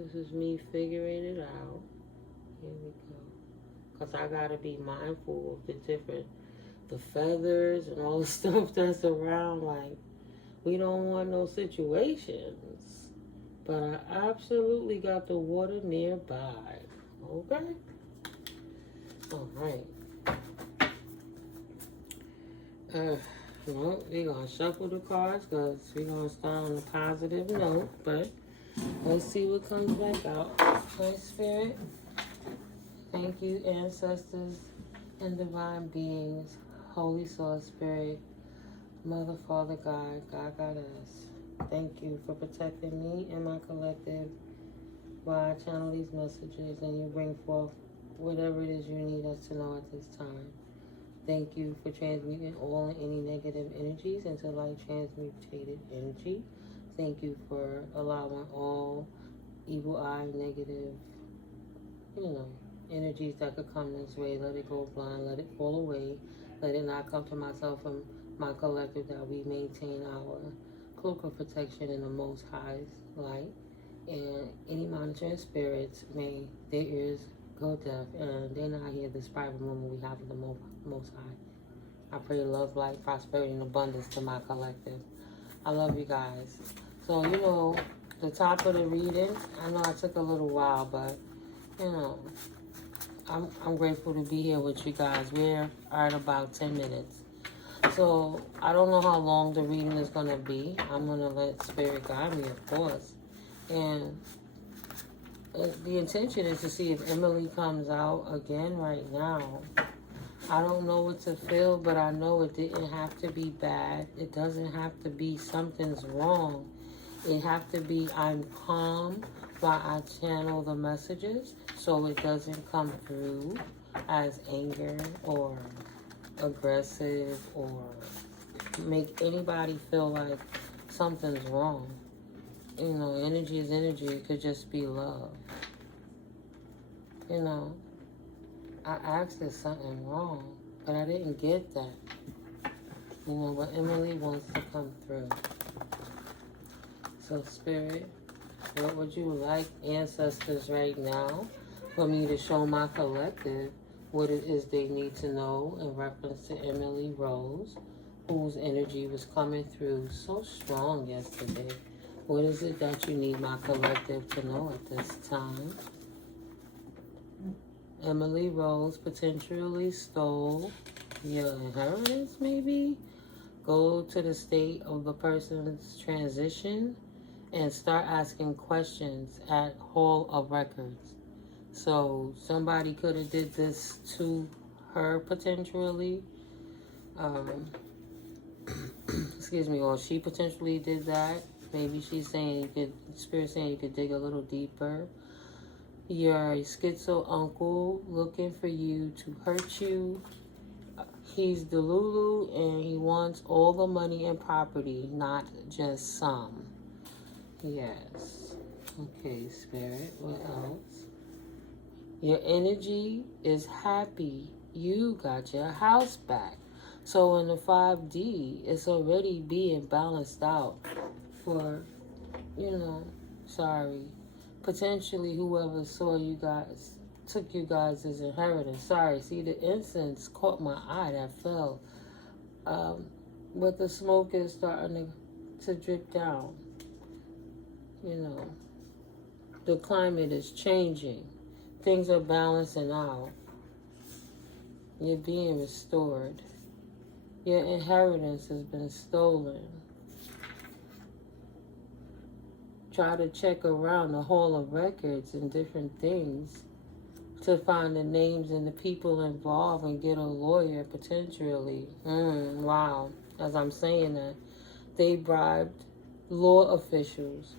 This is me figuring it out. Here we go. Because I got to be mindful of the feathers and all the stuff that's around. Like, we don't want no situations. But I absolutely got the water nearby. Okay? All right. Well, we're going to shuffle the cards because we're going to start on a positive note. But let's see what comes back out. Holy Spirit, thank you, ancestors and divine beings, Holy Soul Spirit, Mother, Father, God, God, Goddess. Thank you for protecting me and my collective while I channel these messages and you bring forth whatever it is you need us to know at this time. Thank you for transmuting all and any negative energies into light transmutated energy. Thank you for allowing all evil eye, negative, energies that could come this way. Let it go blind, let it fall away. Let it not come to myself and my collective, that we maintain our cloak of protection in the Most High's light. And any monitoring spirits, may their ears go deaf and they not hear this private moment we have with the Most High. I pray love, light, prosperity, and abundance to my collective. I love you guys. So, the top of the reading, I know I took a little while, but, I'm grateful to be here with you guys. We're at about 10 minutes. So, I don't know how long the reading is going to be. I'm going to let Spirit guide me, of course. And the intention is to see if Emily comes out again right now. I don't know what to feel, but I know it didn't have to be bad. It doesn't have to be something's wrong. It have to be I'm calm while I channel the messages so it doesn't come through as anger or aggressive or make anybody feel like something's wrong. Energy is energy. It could just be love. I asked if something wrong, but I didn't get that. But Emily wants to come through. So, Spirit, what would you like, ancestors, right now, for me to show my collective what it is they need to know in reference to Emily Rose, whose energy was coming through so strong yesterday? What is it that you need my collective to know at this time? Emily Rose potentially stole your inheritance, maybe? Go to the state of the person's transition and start asking questions at Hall of Records. So somebody could have did this to her potentially. Excuse me, or she potentially did that. Maybe she's saying Spirit saying you could dig a little deeper. Your schizo uncle looking for you to hurt you. He's Delulu and he wants all the money and property, not just some. Yes. Okay, Spirit. What else? Your energy is happy. You got your house back. So in the 5D, it's already being balanced out for, potentially whoever saw you guys, took you guys as inheritance. Sorry, see, the incense caught my eye that fell. But the smoke is starting to drip down. The climate is changing. Things are balancing out. You're being restored. Your inheritance has been stolen. Try to check around the Hall of Records and different things to find the names and the people involved and get a lawyer potentially. Wow. As I'm saying that, they bribed law officials.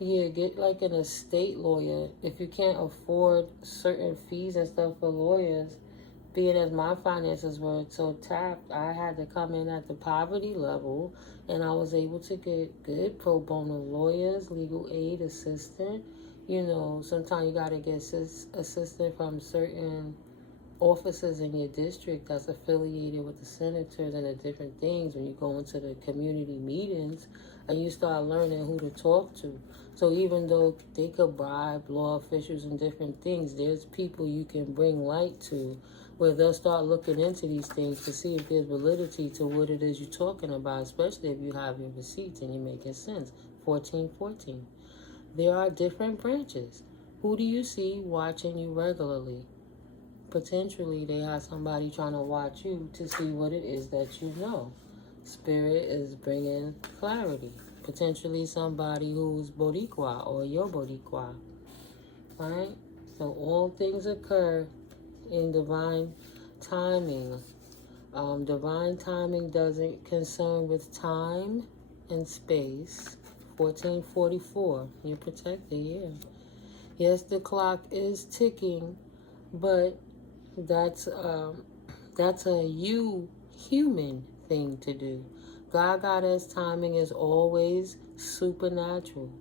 Yeah, get like an estate lawyer. If you can't afford certain fees and stuff for lawyers, being as my finances were so tapped, I had to come in at the poverty level, and I was able to get good pro bono lawyers, legal aid, assistant. Sometimes you got to get assistant from certain offices in your district that's affiliated with the senators and the different things. When you go into the community meetings, and you start learning who to talk to. So even though they could bribe law officials and different things, there's people you can bring light to where they'll start looking into these things to see if there's validity to what it is you're talking about, especially if you have your receipts and you're making sense. 1414. There are different branches. Who do you see watching you regularly? Potentially, they have somebody trying to watch you to see what it is that you know. Spirit is bringing clarity. Potentially somebody who's Boricua or your Boricua. Right? So all things occur in divine timing. Divine timing doesn't concern with time and space. 1444. You're protected, yeah. Yes, the clock is ticking, but that's a human thing to do. God Goddess timing is always supernatural.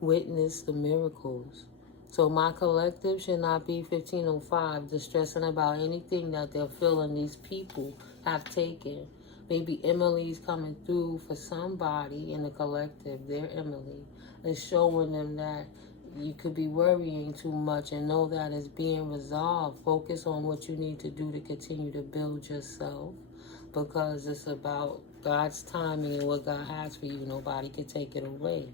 Witness the miracles. So my collective should not be 1505 distressing about anything that they're feeling these people have taken. Maybe Emily's coming through for somebody in the collective. They're Emily. Is showing them that you could be worrying too much and know that it's being resolved. Focus on what you need to do to continue to build yourself, because it's about God's timing and what God has for you. Nobody can take it away.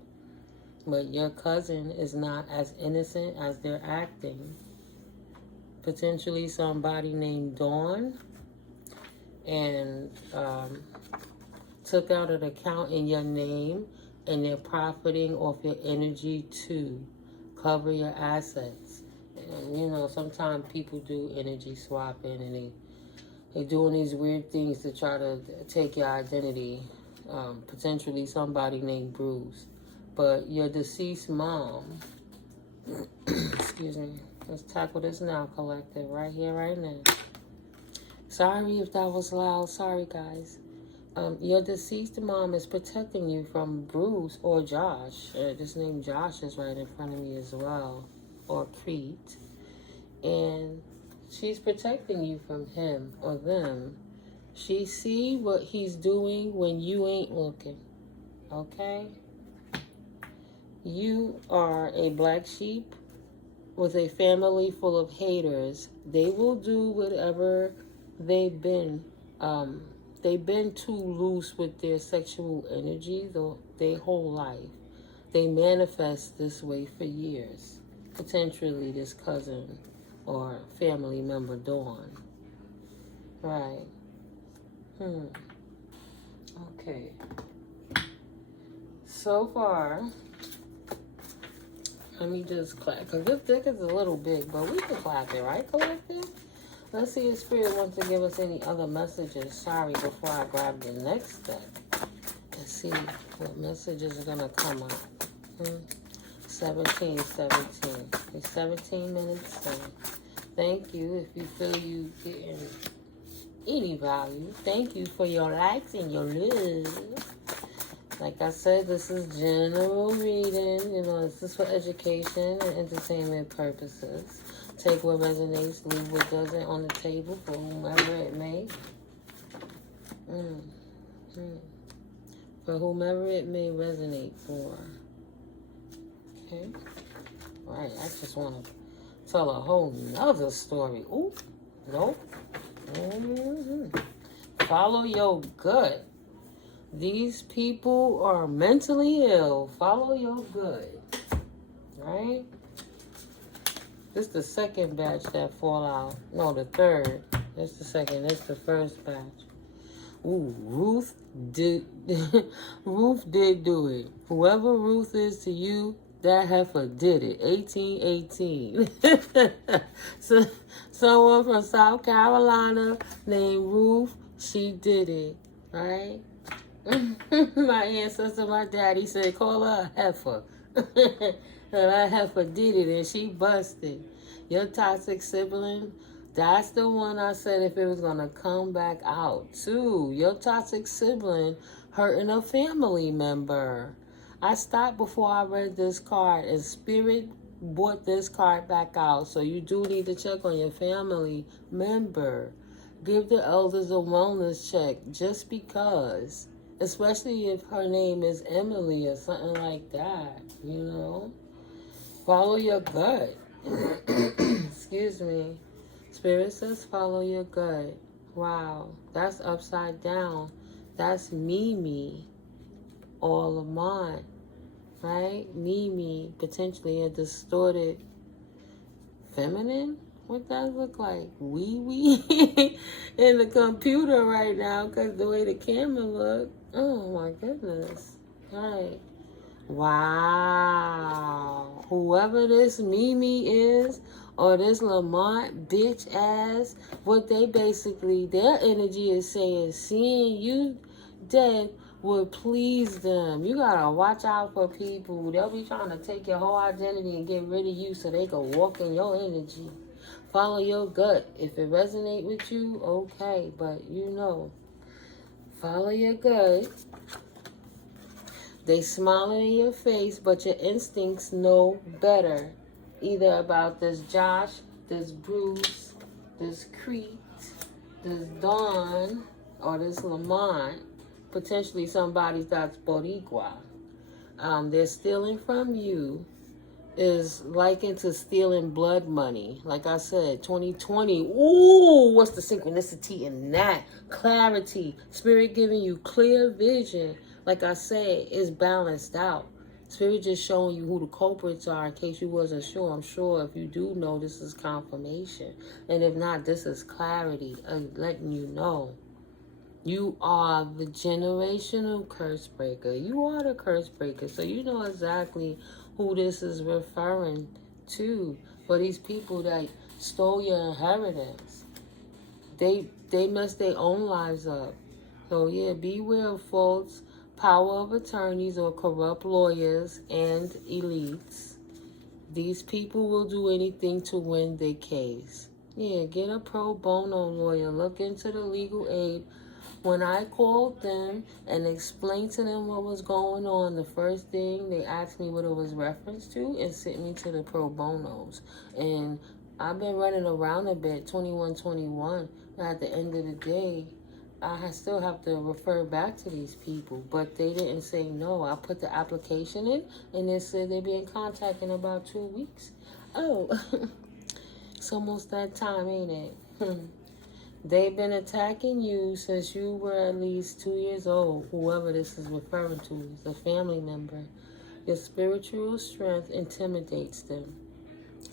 But your cousin is not as innocent as they're acting. Potentially somebody named Dawn and took out an account in your name, and they're profiting off your energy too. Cover your assets. And you know, sometimes people do energy swapping, and they're doing these weird things to try to take your identity. Potentially somebody named Bruce. But your deceased mom, excuse me, let's tackle this now, collective, right here, right now. Sorry if that was loud. Sorry, guys. Your deceased mom is protecting you from Bruce or Josh. This name Josh is right in front of me as well. Or Crete. And she's protecting you from him or them. She see what he's doing when you ain't looking. Okay? You are a black sheep with a family full of haters. They will do whatever they've been too loose with their sexual energy their whole life. They manifest this way for years. Potentially this cousin or family member, Dawn. Right. Okay. So far, let me just clap. Because this deck is a little big, but we can clap it, right, collective? Let's see if Spirit wants to give us any other messages. Sorry, before I grab the next deck. Let's see what messages are going to come out. 17. It's 17 minutes in. Thank you if you feel you getting any value. Thank you for your likes and your love. Like I said, this is general reading. You know, this is for education and entertainment purposes. Take what resonates, leave what doesn't on the table for whomever it may. For whomever it may resonate for. Okay. All right, I just want to tell a whole nother story. Ooh, nope. Follow your gut. These people are mentally ill. Follow your gut. Right? This is the second batch that fall out. No, the third. This the second. This the first batch. Ooh, Ruth did do it. Whoever Ruth is to you, that heifer did it. 1818. So, someone from South Carolina named Ruth, she did it. Right? My ancestor, my daddy said, call her a heifer. And that heifer did it, and she busted. Your toxic sibling, that's the one I said if it was going to come back out, too. Your toxic sibling hurting a family member. I stopped before I read this card, and Spirit brought this card back out. So you do need to check on your family member. Give the elders a wellness check just because. Especially if her name is Emily or something like that, you know? Follow your gut. Excuse me. Spirit says follow your gut. Wow, that's upside down. That's Mimi, all of mine, right? Mimi, potentially a distorted feminine. What that look like? Wee wee in the computer right now because the way the camera look. Oh my goodness. Right. Wow. Whoever this Mimi is or this Lamont bitch ass, what they basically, their energy is saying, seeing you dead would please them. You gotta watch out for people. They'll be trying to take your whole identity and get rid of you so they can walk in your energy. Follow your gut. If it resonates with you, okay. But you know, follow your gut. They smiling in your face, but your instincts know better. Either about this Josh, this Bruce, this Crete, this Dawn, or this Lamont. Potentially somebody that's Boricua. They're stealing from you. Is likened to stealing blood money. Like I said, 2020. Ooh, what's the synchronicity in that? Clarity. Spirit giving you clear vision. Like I said, it's balanced out. Spirit just showing you who the culprits are in case you wasn't sure. I'm sure if you do know, this is confirmation. And if not, this is clarity. Letting you know. You are the generational curse breaker. You are the curse breaker. So you know exactly who this is referring to. For these people that stole your inheritance. They messed their own lives up. So yeah, beware of faults, power of attorneys or corrupt lawyers and elites. These people will do anything to win their case. Yeah, get a pro bono lawyer. Look into the legal aid. When I called them and explained to them what was going on, the first thing they asked me what it was reference to and sent me to the pro bonos. And I've been running around a bit, 2121. At the end of the day, I still have to refer back to these people. But they didn't say no. I put the application in and they said they'd be in contact in about 2 weeks. Oh, it's almost that time, ain't it? They've been attacking you since you were at least 2 years old. Whoever this is referring to is a family member. Your spiritual strength intimidates them.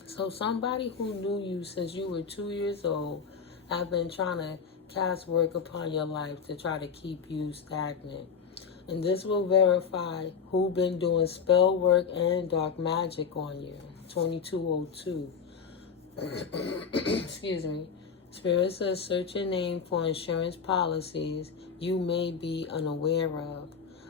So somebody who knew you since you were 2 years old have been trying to cast work upon your life to try to keep you stagnant. And this will verify who been doing spell work and dark magic on you. 2202. Excuse me. Spirit says search your name for insurance policies you may be unaware of.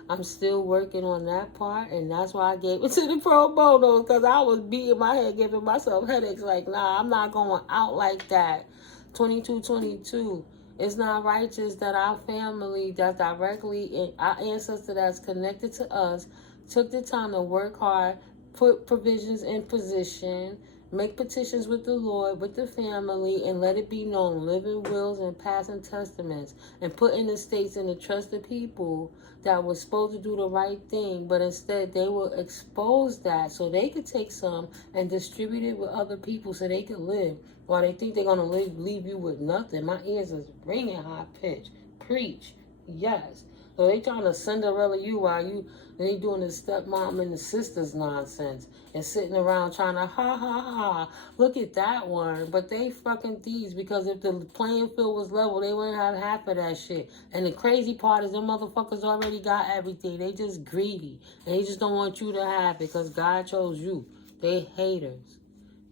I'm still working on that part, and that's why I gave it to the pro bono, because I was beating my head, giving myself headaches like, nah, I'm not going out like that. 2222. It's not righteous that our family that's directly, our ancestor that's connected to us, took the time to work hard, put provisions in position, make petitions with the Lord, with the family, and let it be known, living wills and passing testaments, and putting the estates in the trust of people that were supposed to do the right thing, but instead they will expose that so they could take some and distribute it with other people so they could live, while they think they're going to leave you with nothing. My ears is ringing high pitch. Preach. Yes. So they trying to Cinderella you while they doing the stepmom and the sisters nonsense and sitting around trying to ha ha ha. Look at that one. But they fucking thieves, because if the playing field was level, they wouldn't have half of that shit. And the crazy part is them motherfuckers already got everything. They just greedy. And they just don't want you to have it because God chose you. They haters.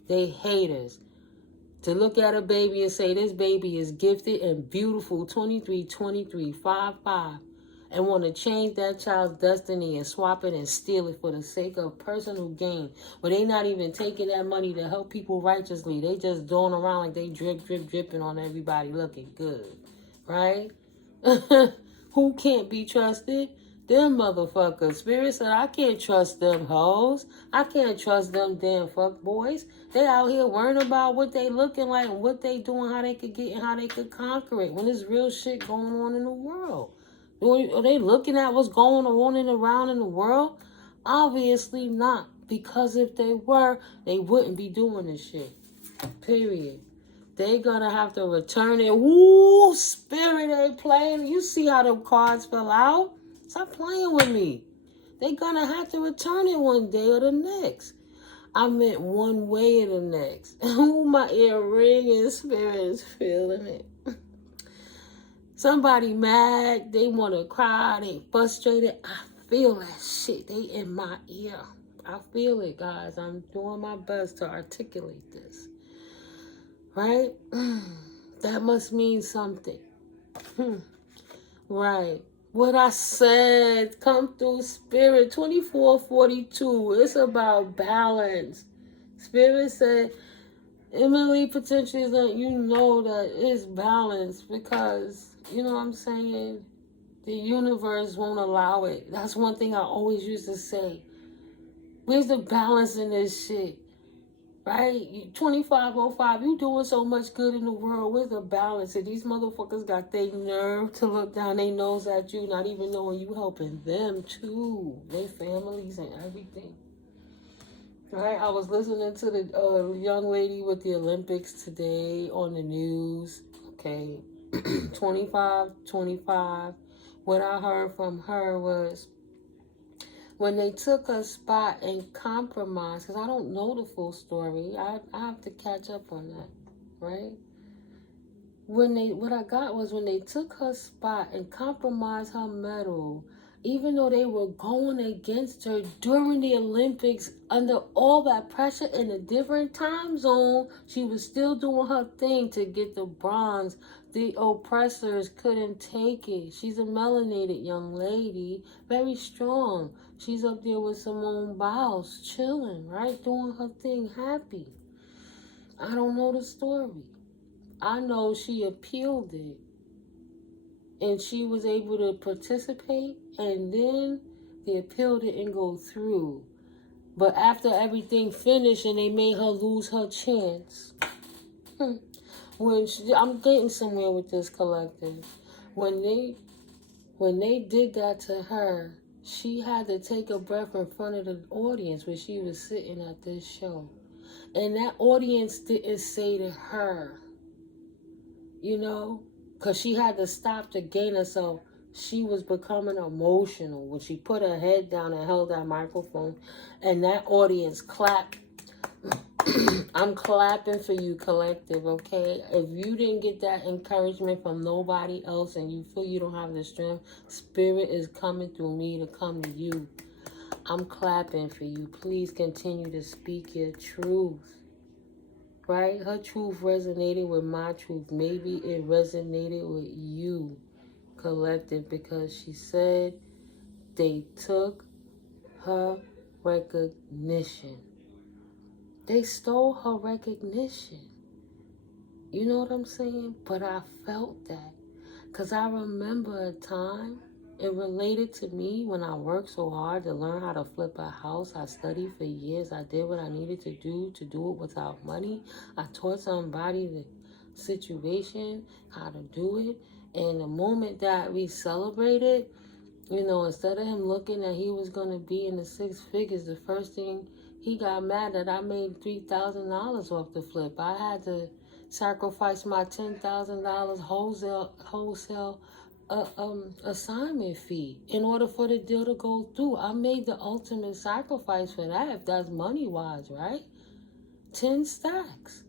They haters. To look at a baby and say this baby is gifted and beautiful, 23, 55, and want to change that child's destiny and swap it and steal it for the sake of personal gain. But they not even taking that money to help people righteously. They just doing around like they dripping on everybody looking good. Right? Who can't be trusted? Them motherfuckers. Spirit said, I can't trust them hoes. I can't trust them damn fuck boys. They out here worrying about what they looking like and what they doing, how they could get and how they could conquer it when there's real shit going on in the world. Are they looking at what's going on and around in the world? Obviously not. Because if they were, they wouldn't be doing this shit. Period. They gonna have to return it. Woo, Spirit ain't playing. You see how them cards fell out? Stop playing with me. They gonna have to return it one day or the next. I meant one way or the next. Ooh, my ear ringing. Spirit is feeling it. Somebody mad. They want to cry. They frustrated. I feel that shit. They in my ear. I feel it, guys. I'm doing my best to articulate this. Right? That must mean something. Right. What I said, come through, Spirit. 2442. It's about balance. Spirit said, Emily potentially is letting you know that it's balance because, you know what I'm saying? The universe won't allow it. That's one thing I always used to say. Where's the balance in this shit? Right? 2505, you doing so much good in the world. Where's the balance? And these motherfuckers got their nerve to look down their nose at you, not even knowing you helping them too. Their families and everything. Right? I was listening to the young lady with the Olympics today on the news. Okay. 25. What I heard from her was when they took her spot and compromised, because I don't know the full story. I have to catch up on that, right? What I got was when they took her spot and compromised her medal, even though they were going against her during the Olympics under all that pressure in a different time zone, she was still doing her thing to get the bronze. The oppressors couldn't take it. She's a melanated young lady, very strong. She's up there with Simone Biles, chilling, right? Doing her thing, happy. I don't know the story. I know she appealed it. And she was able to participate. And then the appeal didn't go through. But after everything finished and they made her lose her chance. I'm getting somewhere with this collective. When they did that to her, she had to take a breath in front of the audience when she was sitting at this show. And that audience didn't say to her, you know, because she had to stop to gain herself. She was becoming emotional when she put her head down and held that microphone. And that audience clapped. I'm clapping for you, collective, okay? If you didn't get that encouragement from nobody else and you feel you don't have the strength, Spirit is coming through me to come to you. I'm clapping for you. Please continue to speak your truth. Right? Her truth resonated with my truth. Maybe it resonated with you, collective, because she said they took her recognition. They stole her recognition. You know what I'm saying? But I felt that. Because I remember a time, it related to me when I worked so hard to learn how to flip a house. I studied for years. I did what I needed to do it without money. I taught somebody the situation, how to do it. And the moment that we celebrated, you know, instead of him looking that he was going to be in the six figures, the first thing, he got mad that I made $3,000 off the flip. I had to sacrifice my $10,000 wholesale assignment fee in order for the deal to go through. I made the ultimate sacrifice for that, if that's money-wise, right? 10 stacks.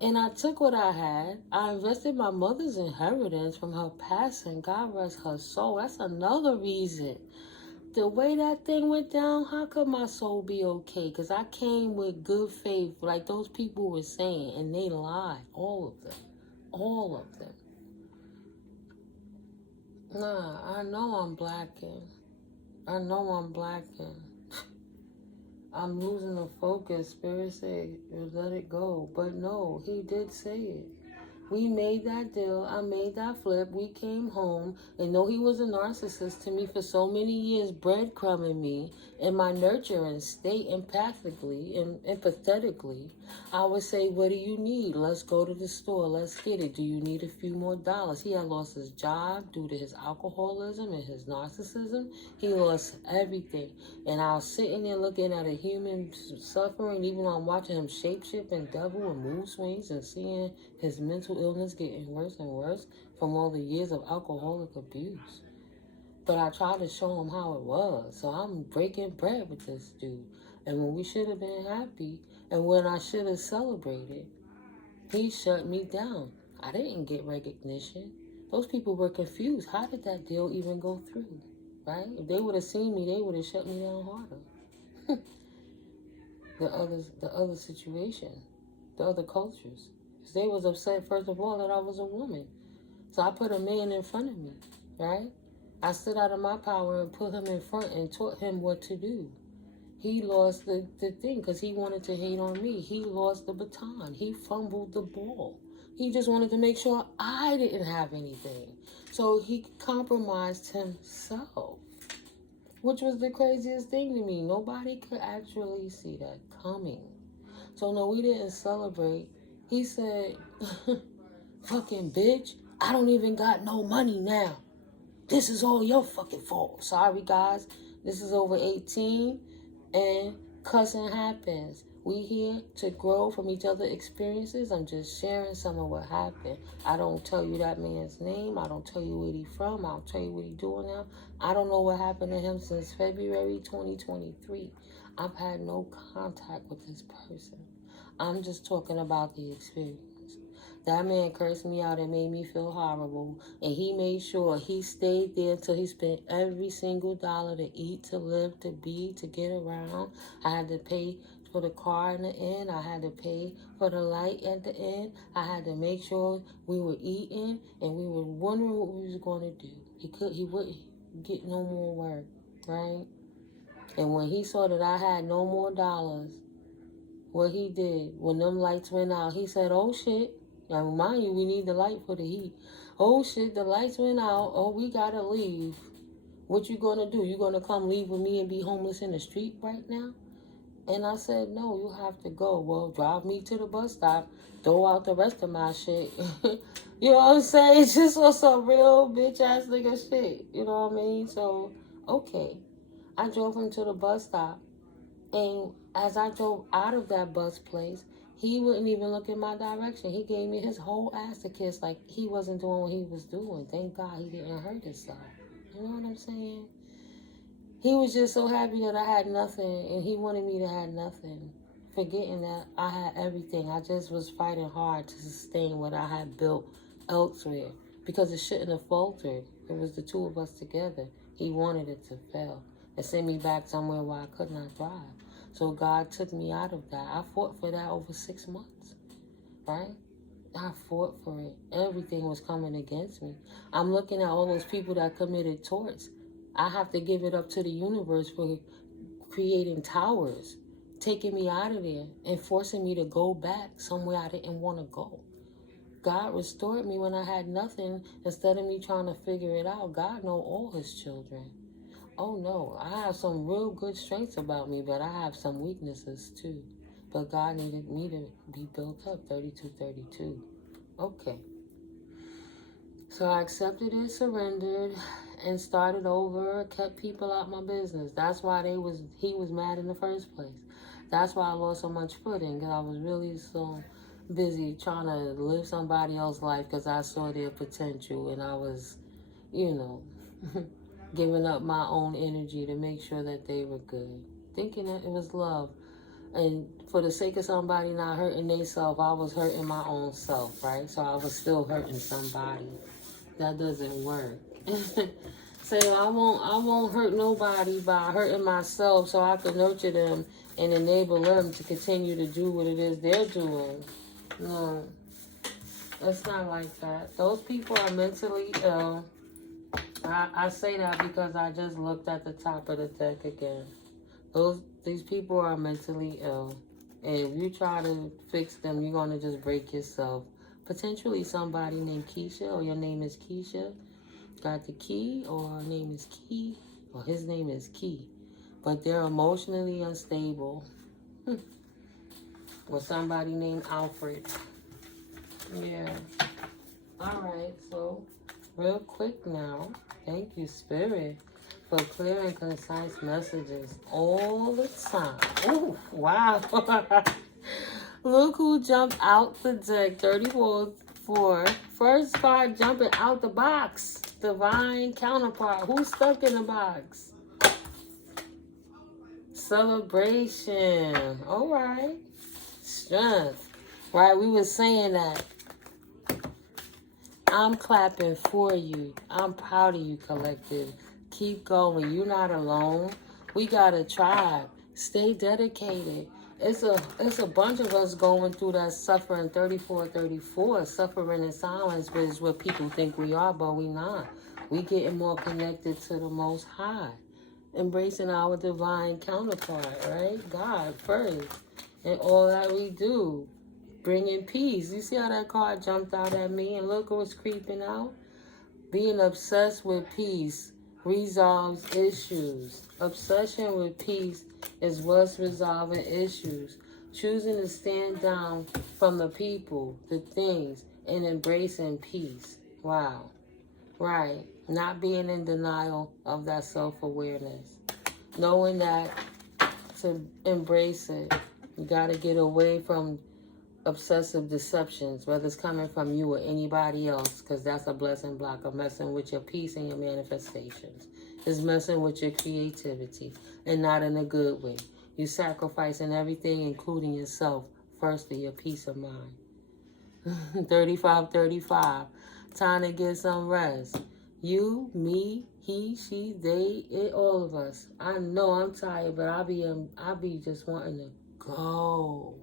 And I took what I had. I invested my mother's inheritance from her passing. God rest her soul. That's another reason. The way that thing went down, how could my soul be okay? Because I came with good faith, like those people were saying, and they lied. All of them. All of them. Nah, I know I'm blacking. I'm losing the focus. Spirit said, let it go. But no, he did say it. We made that deal. I made that flip. We came home. And though he was a narcissist to me for so many years, breadcrumbing me, In my nurturing state, empathically and empathetically, I would say, what do you need? Let's go to the store. Let's get it. Do you need a few more dollars? He had lost his job due to his alcoholism and his narcissism. He lost everything. And I was sitting there looking at a human suffering, even though I'm watching him shapeshift and devil and mood swings and seeing his mental illness getting worse and worse from all the years of alcoholic abuse. But I tried to show him how it was. So I'm breaking bread with this dude. And when we should have been happy, and when I should have celebrated, he shut me down. I didn't get recognition. Those people were confused. How did that deal even go through? Right? If they would have seen me, they would have shut me down harder. the other situation, the other cultures. They was upset, first of all, that I was a woman. So I put a man in front of me, right? I stood out of my power and put him in front and taught him what to do. He lost the thing because he wanted to hate on me. He lost the baton. He fumbled the ball. He just wanted to make sure I didn't have anything. So he compromised himself, which was the craziest thing to me. Nobody could actually see that coming. So no, we didn't celebrate. He said, fucking bitch, I don't even got no money now. This is all your fucking fault. Sorry, guys. This is over 18, and cussing happens. We here to grow from each other's experiences. I'm just sharing some of what happened. I don't tell you that man's name. I don't tell you where he from. I don't tell you what he doing now. I don't know what happened to him since February 2023. I've had no contact with this person. I'm just talking about the experience. That man cursed me out and made me feel horrible. And he made sure he stayed there until he spent every single dollar to eat, to live, to be, to get around. I had to pay for the car in the end. I had to pay for the light at the end. I had to make sure we were eating and we were wondering what we was going to do. He wouldn't get no more work, right? And when he saw that I had no more dollars, what he did, when them lights went out, he said, oh shit. Now, remind you, we need the light for the heat. Oh, shit, the lights went out. Oh, we gotta leave. What you gonna do? You gonna come leave with me and be homeless in the street right now? And I said, no, you have to go. Well, drive me to the bus stop. Throw out the rest of my shit. You know what I'm saying? It's just on some real bitch-ass nigga shit. You know what I mean? So, okay. I drove him to the bus stop. And as I drove out of that bus place, he wouldn't even look in my direction. He gave me his whole ass a kiss like he wasn't doing what he was doing. Thank God he didn't hurt himself. You know what I'm saying? He was just so happy that I had nothing, and he wanted me to have nothing, forgetting that I had everything. I just was fighting hard to sustain what I had built elsewhere because it shouldn't have faltered. It was the two of us together. He wanted it to fail and send me back somewhere where I could not thrive. So God took me out of that. I fought for that over 6 months, right? I fought for it. Everything was coming against me. I'm looking at all those people that committed torts. I have to give it up to the universe for creating towers, taking me out of there and forcing me to go back somewhere I didn't want to go. God restored me when I had nothing instead of me trying to figure it out. God knows all his children. Oh no, I have some real good strengths about me, but I have some weaknesses too. But God needed me to be built up, 3232. Okay. So I accepted and surrendered and started over, kept people out my business. That's why he was mad in the first place. That's why I lost so much footing, because I was really so busy trying to live somebody else's life because I saw their potential and I was, giving up my own energy to make sure that they were good, thinking that it was love. And for the sake of somebody not hurting themselves, I was hurting my own self, right? So I was still hurting somebody. That doesn't work. Say, I won't hurt nobody by hurting myself so I can nurture them and enable them to continue to do what it is they're doing. No, it's not like that. Those people are mentally ill. I say that because I just looked at the top of the deck again. These people are mentally ill. And if you try to fix them, you're going to just break yourself. Potentially somebody named Keisha, or your name is Keisha, got the key, or her name is Key, or his name is Key. but they're emotionally unstable. With somebody named Alfred. Yeah. Alright, so real quick now. Thank you, Spirit, for clear and concise messages all the time. Oh, wow. Look who jumped out the deck. 34 4. First card jumping out the box. Divine counterpart. Who's stuck in the box? Celebration. All right. Strength. Right, we were saying that. I'm clapping for you. I'm proud of you, collective. Keep going. You're not alone. We got a tribe. Stay dedicated. It's a bunch of us going through that suffering. 34. Suffering in silence is what people think we are, but we not. We getting more connected to the Most High. Embracing our divine counterpart, right? God first. And all that we do. Bringing peace. You see how that card jumped out at me? And look what's creeping out. Being obsessed with peace resolves issues. Obsession with peace is what's resolving issues. Choosing to stand down from the people, the things, and embracing peace. Wow. Right. Not being in denial of that self-awareness. Knowing that to embrace it, you got to get away from obsessive deceptions, whether it's coming from you or anybody else, because that's a blessing block of messing with your peace and your manifestations. It's messing with your creativity, and not in a good way. You sacrificing everything, including yourself, first to your peace of mind. 35. Time to get some rest. You, me, he, she, they, it, all of us. I know I'm tired, but I be just wanting to go.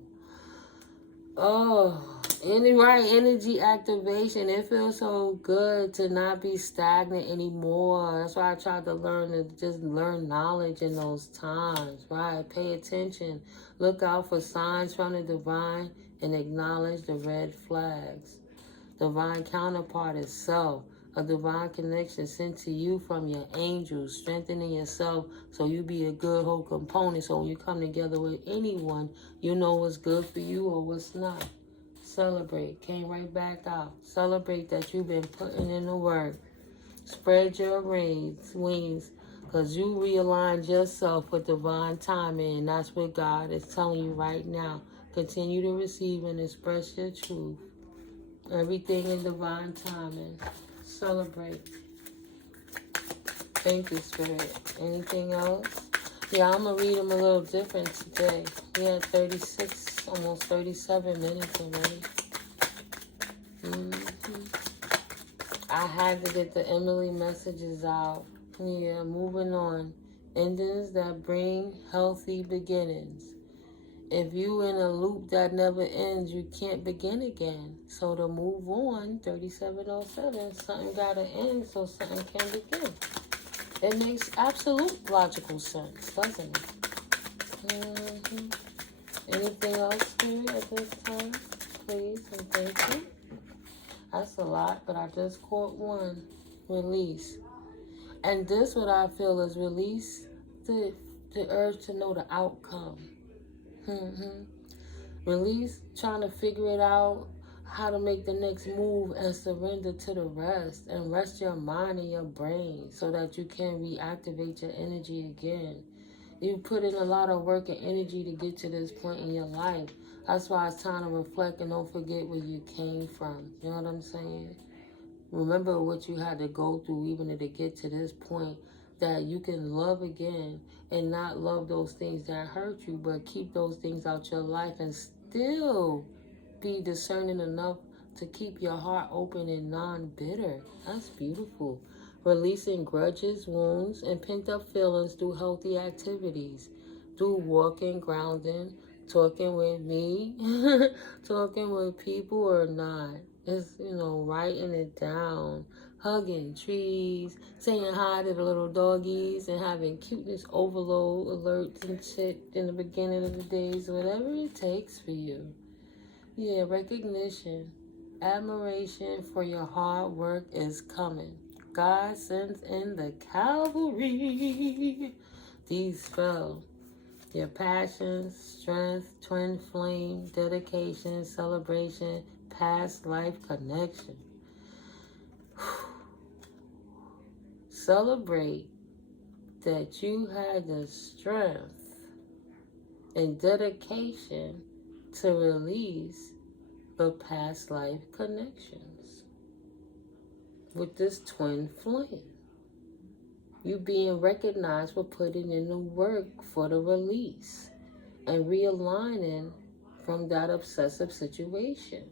Oh, right energy activation. It feels so good to not be stagnant anymore. That's why I tried to learn knowledge in those times, right? Pay attention. Look out for signs from the divine and acknowledge the red flags. Divine counterpart is self. A divine connection sent to you from your angels, strengthening yourself so you be a good whole component. So when you come together with anyone, you know what's good for you or what's not. Celebrate. Came right back out. Celebrate that you've been putting in the work. Spread your wings, because you realigned yourself with divine timing, and that's what God is telling you right now. Continue to receive and express your truth. Everything in divine timing. Celebrate. Thank you, Spirit. Anything else? Yeah, I'm going to read them a little different today. We had 36, almost 37 minutes already. I had to get the Emily messages out. Yeah, moving on. Endings that bring healthy beginnings. If you in a loop that never ends, you can't begin again. So to move on, 3707, something got to end so something can begin. It makes absolute logical sense, doesn't it? Anything else, Spirit, at this time? Please and thank you. That's a lot, but I just caught one. Release. And this, what I feel, is release the urge to know the outcome. Release trying to figure it out, how to make the next move, and surrender to the rest, and rest your mind and your brain so that you can reactivate your energy again. You put in a lot of work and energy to get to this point in your life. That's why it's time to reflect and don't forget where you came from. You know what I'm saying? Remember what you had to go through even to get to this point, that you can love again and not love those things that hurt you, but keep those things out your life and still be discerning enough to keep your heart open and non-bitter. That's beautiful. Releasing grudges, wounds, and pent-up feelings through healthy activities, through walking, grounding, talking with me, talking with people or not. It's, writing it down, hugging trees, saying hi to the little doggies, and having cuteness overload alerts and shit in the beginning of the days, whatever it takes for you. Yeah, recognition, admiration for your hard work is coming. God sends in the cavalry. These fell. Your passion, strength, twin flame, dedication, celebration, past life connection. Celebrate that you had the strength and dedication to release the past life connections with this twin flame. You being recognized for putting in the work for the release and realigning from that obsessive situation.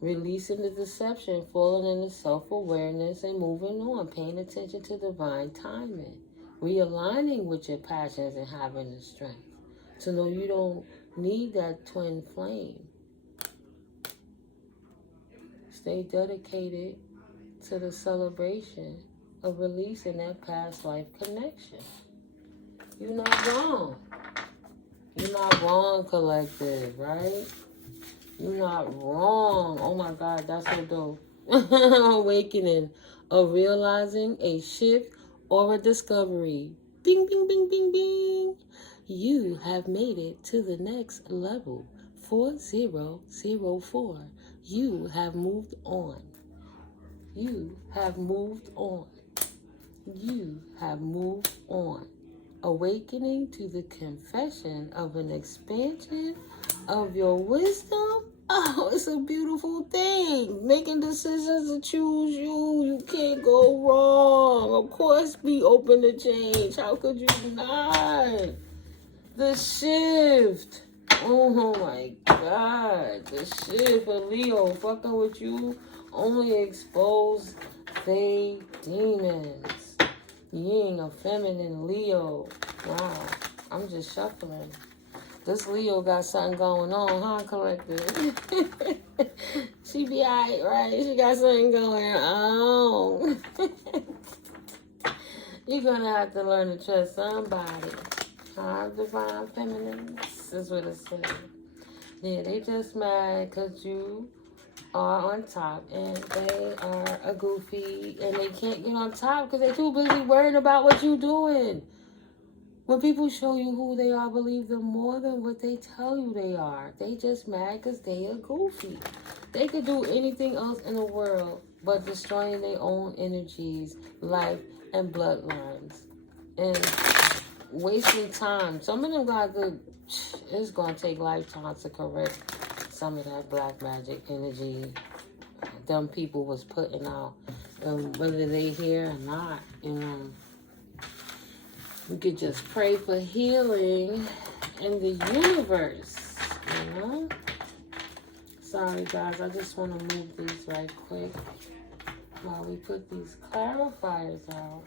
Releasing the deception, falling into self-awareness and moving on, paying attention to divine timing. Realigning with your passions and having the strength to know you don't need that twin flame. Stay dedicated to the celebration of releasing that past life connection. You're not wrong. You're not wrong, collective, right? You're not wrong. Oh my God, that's so dope. Awakening of realizing a shift or a discovery. Bing, bing, bing, bing, bing. You have made it to the next level. 4004. You have moved on. You have moved on. You have moved on. Awakening to the confession of an expansion of your wisdom. Oh, it's a beautiful thing. Making decisions to choose you. You can't go wrong. Of course, be open to change. How could you not? The shift. Oh my God. The shift of Leo. Fucking with you only expose they demons. Yin, a feminine Leo. Wow. I'm just shuffling. This Leo got something going on, huh, collective? She be alright, right? She got something going on. You're gonna have to learn to trust somebody. Huh? Divine feminines is what it says. Yeah, they just mad because you are on top and they are a goofy and they can't get on top because they're too busy worrying about what you're doing. When people show you who they are, believe them more than what they tell you they are. They just mad because they are goofy. They could do anything else in the world but destroying their own energies, life, and bloodlines. And wasting time. Some of them got good. It's going to take lifetimes to correct some of that black magic energy them people was putting out. Whether they here or not, you know. We could just pray for healing in the universe, you know? Sorry, guys. I just want to move these right quick while we put these clarifiers out.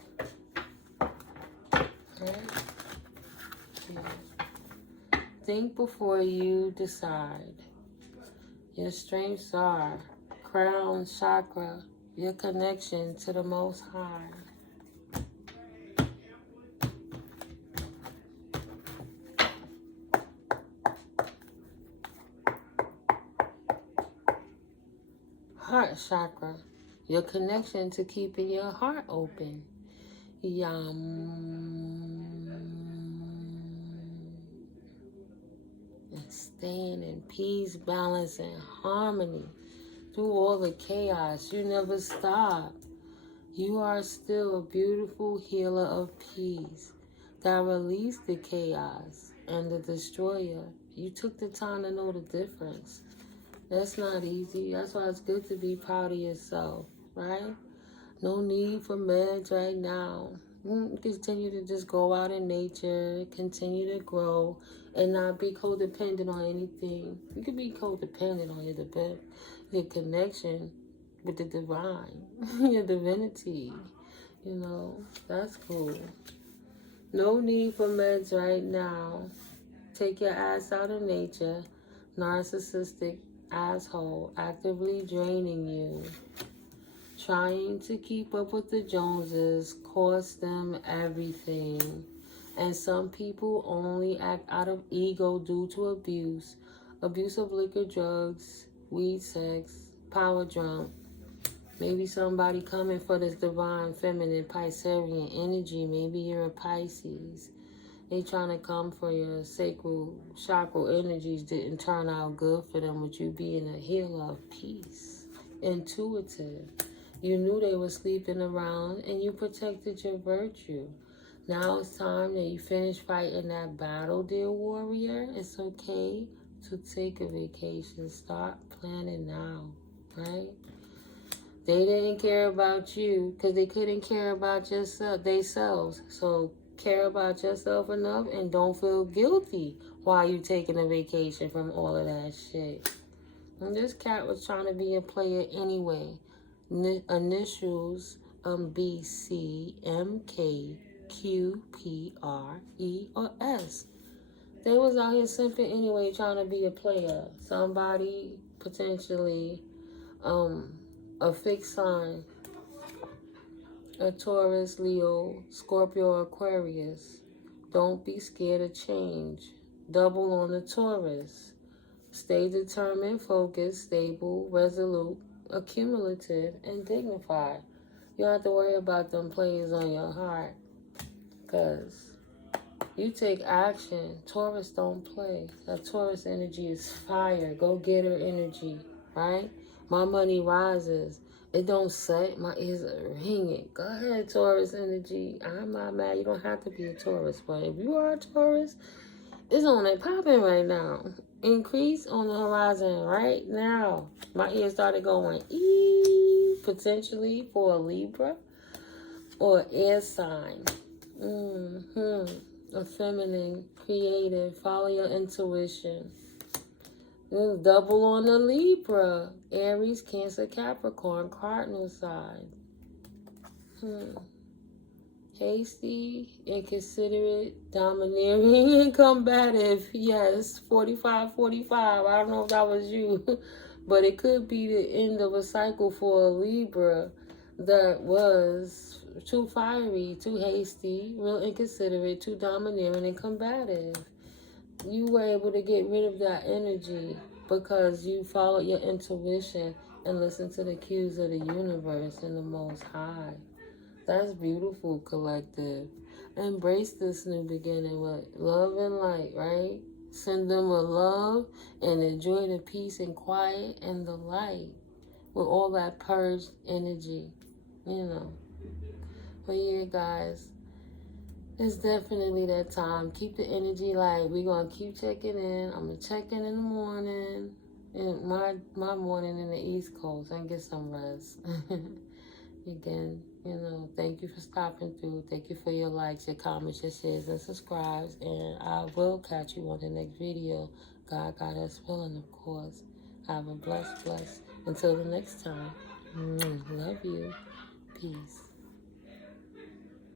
Okay? Yeah. Think before you decide. Your strengths are crown chakra, your connection to the Most High. Heart chakra, your connection to keeping your heart open. Yum. And staying in peace, balance, and harmony through all the chaos. You never stop. You are still a beautiful healer of peace that released the chaos and the destroyer. You took the time to know the difference. That's not easy. That's why it's good to be proud of yourself, right? No need for meds right now. Continue to just go out in nature, continue to grow, and not be codependent on anything. You can be codependent on your connection with the divine, your divinity. You know, that's cool. No need for meds right now. Take your ass out of nature. Narcissistic asshole actively draining you. Trying to keep up with the Joneses cost them everything. And some people only act out of ego due to abuse. Abuse of liquor, drugs, weed, sex, power drunk, Maybe somebody coming for this divine feminine Piscean energy. Maybe you're a Pisces. They trying to come for your sacral chakra energies. Didn't turn out good for them with you being a healer of peace. Intuitive. You knew they were sleeping around and you protected your virtue. Now it's time that you finish fighting that battle, dear warrior. It's okay to take a vacation. Start planning now, right? They didn't care about you because they couldn't care about themselves. So care about yourself enough and don't feel guilty while you're taking a vacation from all of that shit. And this cat was trying to be a player anyway. Initials B, C, M, K, Q, P, R, E, or S. They was out here simping anyway, trying to be a player. Somebody potentially a fixed sign. A Taurus, Leo, Scorpio, Aquarius. Don't be scared of change. Double on the Taurus. Stay determined, focused, stable, resolute, accumulative, and dignified. You don't have to worry about them players on your heart. Because you take action. Taurus don't play. That Taurus energy is fire. Go get her energy, right? My money rises. It don't set. My ears are ringing. Go ahead, Taurus energy. I'm not mad. You don't have to be a Taurus. But if you are a Taurus, it's on it popping right now. Increase on the horizon right now. My ears started going, potentially for a Libra or air sign. A feminine, creative, follow your intuition. Double on the Libra. Aries, Cancer, Capricorn, cardinal sign. Hasty, inconsiderate, domineering, and combative. Yes, 45-45. I don't know if that was you. But it could be the end of a cycle for a Libra that was too fiery, too hasty, real inconsiderate, too domineering and combative. You were able to get rid of that energy because you followed your intuition and listened to the cues of the universe and the Most High. That's beautiful, collective. Embrace this new beginning with love and light, right? Send them a love and enjoy the peace and quiet and the light with all that purged energy, you know. But yeah, guys, it's definitely that time. Keep the energy light. We're going to keep checking in. I'm going to check in the morning. In my morning in the East Coast and get some rest. Again, you know, thank you for stopping through. Thank you for your likes, your comments, your shares, and subscribes. And I will catch you on the next video. God got us willing, of course. Have a blessed. Until the next time. Love you. Peace.